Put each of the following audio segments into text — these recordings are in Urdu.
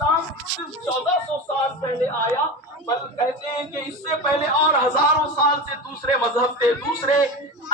اسلام صرف 1400 سال پہلے آیا، بل کہتے ہیں کہ اس سے پہلے اور ہزاروں سال سے دوسرے مذہب تھے، دوسرے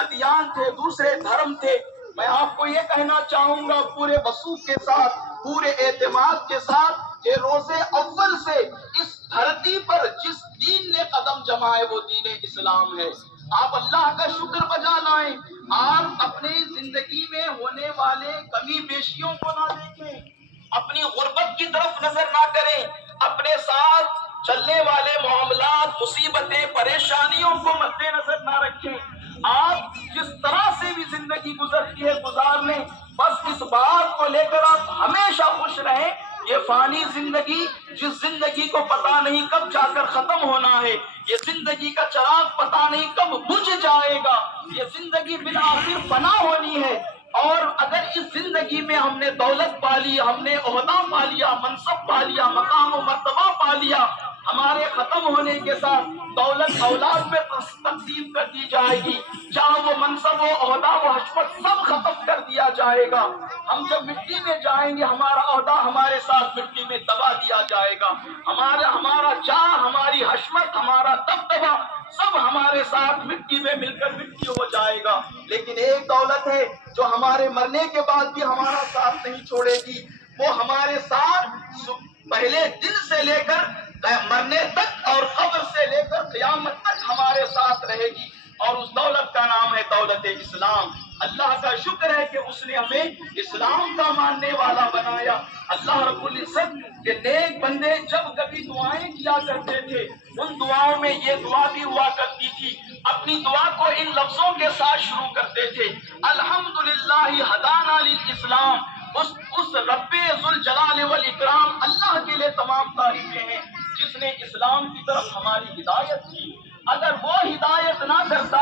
ادیان تھے، دوسرے دھرم تھے۔ میں آپ کو یہ کہنا چاہوں گا پورے وثوق کے ساتھ، پورے اعتماد کے ساتھ کہ روز اول سے اس دھرتی پر جس دین نے قدم جمائے وہ دین اسلام ہے۔ آپ اللہ کا شکر بجا لائیں، آپ اپنی زندگی میں ہونے والے کمی بیشیوں کو نہ دیکھیں، اپنی غربت کی طرف نظر نہ کریں، اپنے ساتھ چلنے والے معاملات، مصیبتیں، پریشانیوں کو مد نظر نہ رکھیں۔ آپ جس طرح سے بھی زندگی گزرتی ہے گزار لیں، بس اس بات کو لے کر آپ ہمیشہ خوش رہیں، یہ فانی زندگی، جس زندگی کو پتا نہیں کب جا کر ختم ہونا ہے، یہ زندگی کا چراغ پتا نہیں کب بجھ جائے گا، یہ زندگی بالآخر فنا ہونی ہے۔ اور اگر اس زندگی میں ہم نے دولت پا لی، ہم نے عہدہ پا لیا، منصب پا لیا، مقام و مرتبہ پا لیا، ہمارے ختم ہونے کے ساتھ دولت اولاد میں تقسیم کر دی جائے گی، جہاں وہ منصب و عہدہ و حشمت سب ختم کر دیا جائے گا۔ ہم جب مٹی میں جائیں گے ہمارا عہدہ ہمارے ساتھ مٹی میں دبا دیا جائے گا، ہمارا جاہ، ہماری حشمت، ہمارا دبدبا سب ہمارے ساتھ مٹی میں مل کر مٹی ہو جائے گا۔ لیکن ایک دولت ہے جو ہمارے مرنے کے بعد بھی ہمارا ساتھ نہیں چھوڑے گی، وہ ہمارے ساتھ پہلے دن سے لے کر مرنے تک اور قبر سے لے کر قیامت تک ہمارے ساتھ رہے گی، اور اس دولت کا نام ہے دولت اسلام۔ اللہ کا شکر ہے کہ اس نے ہمیں اسلام کا ماننے والا بنایا۔ اللہ رب العزت کے نیک بندے جب کبھی دعائیں کیا کرتے تھے، ان دعاؤں میں یہ دعا بھی ہوا کرتی تھی، اپنی دعا کو ان لفظوں کے ساتھ شروع کرتے تھے: الحمدللہ ہدانا للاسلام۔ اس رب ذوالجلال والاکرام اللہ کے لیے تمام تعریفیں ہیں جس نے اسلام کی طرف ہماری ہدایت کی۔ اگر وہ ہدایت نہ کرتا،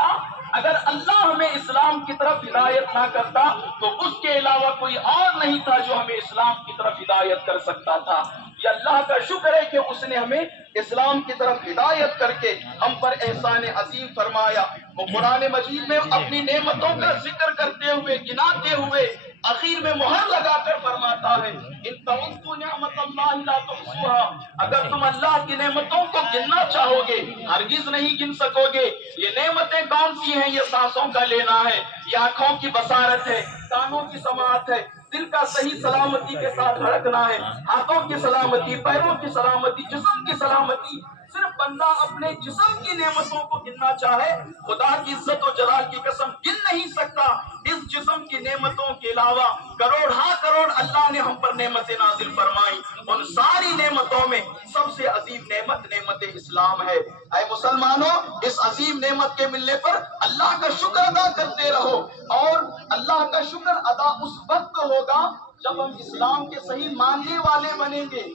اگر اللہ ہمیں اسلام کی طرف ہدایت نہ کرتا تو اس کے علاوہ کوئی اور نہیں تھا جو ہمیں اسلام کی طرف ہدایت کر سکتا تھا۔ یہ اللہ کا شکر ہے کہ اس نے ہمیں اسلام کی طرف ہدایت کر کے ہم پر احسان عظیم فرمایا۔ وہ قرآن مجید میں اپنی نعمتوں کا ذکر کرتے ہوئے، گناتے ہوئے اخیر میں مہر لگا کر فرماتا ہے: ان تعدوا نعمت اللہ لا تحصوها۔ اگر تم اللہ کی نعمتوں کو گننا چاہو گے ہرگز نہیں گن سکو گے۔ یہ نعمتیں کون سی ہیں؟ یہ سانسوں کا لینا ہے، یہ آنکھوں کی بصارت ہے، کانوں کی سماعت ہے، دل کا صحیح سلامتی کے ساتھ دھڑکنا ہے، ہاتھوں کی سلامتی، پیروں کی سلامتی، جسم کی سلامتی۔ صرف بندہ اپنے جسم کی نعمتوں کو گننا چاہے، خدا کی عزت و جلال کی قسم گن نہیں سکتا۔ اس جسم کی نعمتوں کے علاوہ کروڑ اللہ نے ہم پر نعمتیں نازل فرمائی، ان ساری نعمتوں میں سب سے عظیم نعمت نعمت اسلام ہے۔ اے مسلمانوں، اس عظیم نعمت کے ملنے پر اللہ کا شکر ادا کرتے رہو، اور اللہ کا شکر ادا اس وقت ہوگا جب ہم اسلام کے صحیح ماننے والے بنیں گے۔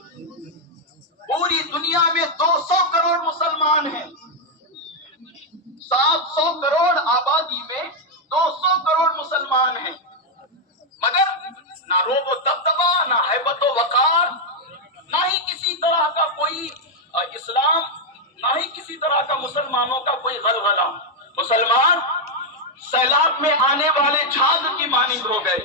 پوری دنیا میں 200 کروڑ مسلمان ہیں، 700 کروڑ آبادی میں 200 کروڑ مسلمان ہیں، مگر نہ روب و دبدبا، نہ ہیبت و وقار، نہ ہی کسی طرح کا کوئی اسلام، نہ ہی کسی طرح کا مسلمانوں کا کوئی غلغلہ۔ مسلمان سیلاب میں آنے والے جھاگ کی مانند ہو گئے۔